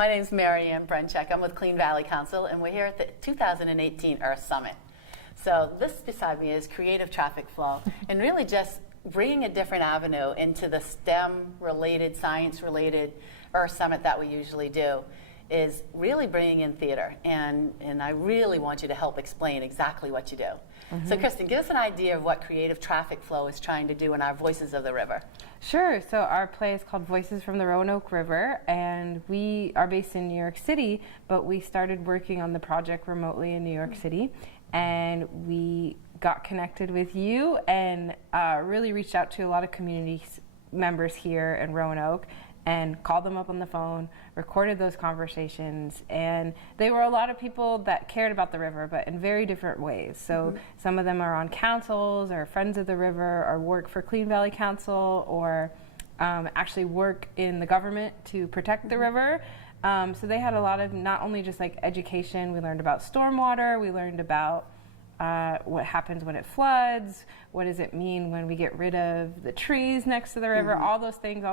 My name is Mary Ann Brenchek. I'm with Clean Valley Council, and we're here at the 2018 Earth Summit. So this beside me is creative traffic flow, and really just bringing a different avenue into the STEM-related, science-related Earth Summit that we usually do is really bringing in theater, and I really want you to help explain exactly what you do. So Kristin, give us an idea of what creative traffic flow is trying to do in our Voices of the River. Sure. So our play is called Voices from the Roanoke River, and we are based in New York City, but we started working on the project remotely in New York City, and we got connected with you and really reached out to a lot of community members here in Roanoke and called them up on the phone, recorded those conversations, and they were a lot of people that cared about the river, but in very different ways. So some of them are on councils, or Friends of the River, or work for Clean Valley Council, or actually work in the government to protect the river. So they had a lot of not only just like education, we learned about stormwater, we learned about what happens when it floods, what does it mean when we get rid of the trees next to the river, all those things,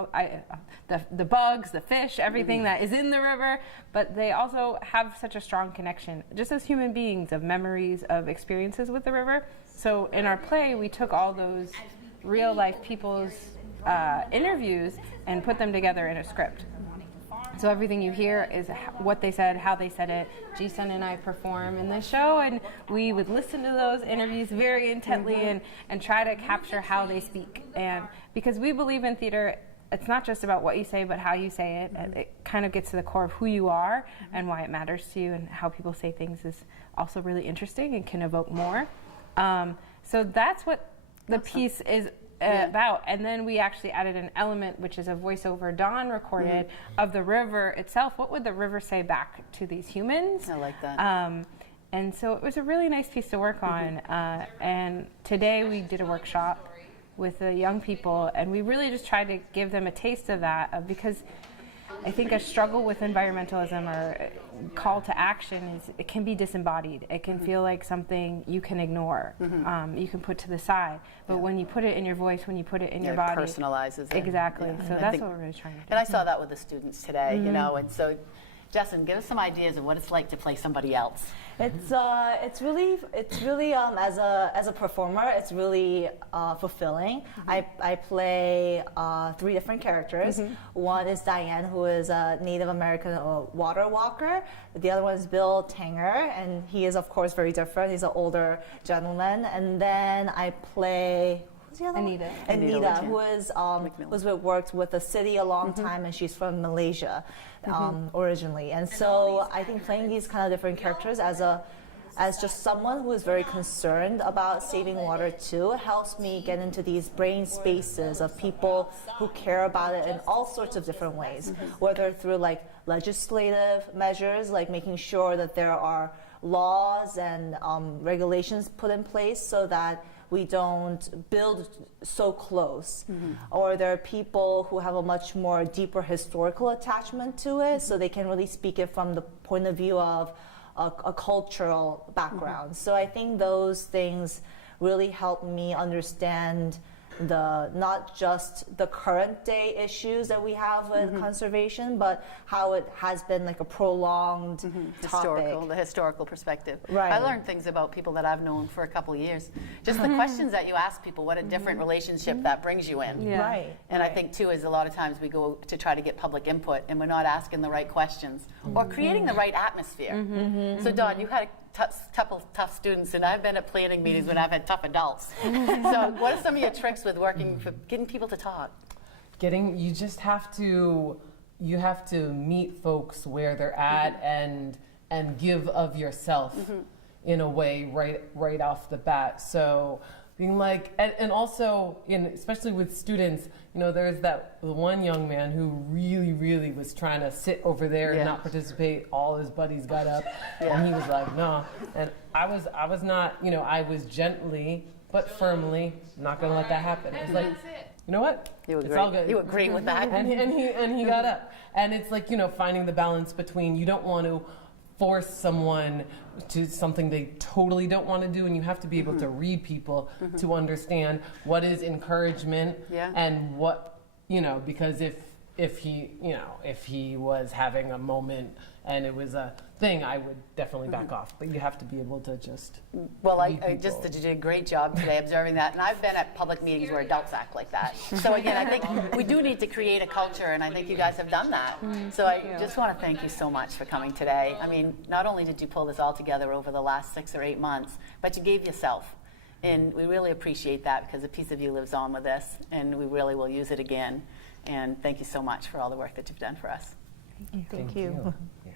the bugs, the fish, everything that is in the river. But they also have such a strong connection, just as human beings, of memories, of experiences with the river. So in our play, we took all those real life people's interviews and put them together in a script. So everything you hear is what they said, how they said it. Jeesun and I perform in the show, and we would listen to those interviews very intently and try to capture how they speak. And because we believe in theater, it's not just about what you say, but how you say it. It kind of gets to the core of who you are and why it matters to you, and how people say things is also really interesting and can evoke more. So that's what the piece is about. And then we actually added an element, which is a voiceover Dawn recorded of the river itself. What would the river say back to these humans? I like that. And so it was a really nice piece to work on. And today we did a workshop with the young people, and we really just tried to give them a taste of that, because I think a struggle with environmentalism or call to action is it can be disembodied. It can feel like something you can ignore, you can put to the side. But when you put it in your voice, when you put it in your body, it personalizes it. Exactly. So that's what we're really trying to do. And I saw that with the students today, you know. And so, Jeesun, give us some ideas of what it's like to play somebody else. It's really as a performer, it's really fulfilling. I play 3 different characters. One is Diane, who is a Native American water walker. The other one is Bill Tanger, and he is of course very different. He's an older gentleman. And then I play Anita, who worked with the city a long time, and she's from Malaysia originally. And so I think playing these kind of different characters as just someone who is very concerned about saving water too, helps me get into these brain spaces of people who care about it in all sorts of different ways, whether through like legislative measures, like making sure that there are laws and regulations put in place so that we don't build so close, or there are people who have a much more deeper historical attachment to it, so they can really speak it from the point of view of a cultural background. So I think those things really help me understand not just the current day issues that we have with conservation, but how it has been like a prolonged topic. The historical perspective. Right. I learned things about people that I've known for a couple of years. Just the questions that you ask people, what a different relationship that brings you in. Yeah. Right. And I think too is a lot of times we go to try to get public input and we're not asking the right questions or creating the right atmosphere. So Dawn, you had a couple tough students, and I've been at planning meetings when I've had tough adults. So what are some of your tricks with working for getting people to talk? You just have to meet folks where they're at and give of yourself in a way right off the bat. So being like, and also especially with students, you know, there's that one young man who really was trying to sit over there and not participate. All his buddies got up, and he was like, no. And I was not, you know, I was gently but firmly not going to let that happen. I was like, you know what? It's all good. You agree with that? And he got up. And it's like, you know, finding the balance between, you don't want to force someone to something they totally don't want to do, and you have to be able to read people to understand what is encouragement and what, you know, because if if he, if he was having a moment and it was a thing, I would definitely back off. But you have to be able to just. Well, lead I just people. did a great job today observing that, and I've been at public meetings where adults act like that. So again, I think we do need to create a culture, and I think you guys have done that. So I just want to thank you so much for coming today. I mean, not only did you pull this all together over the last 6 or 8 months, but you gave yourself. And we really appreciate that because a piece of you lives on with this, and we really will use it again. And thank you so much for all the work that you've done for us. Thank you. Yeah.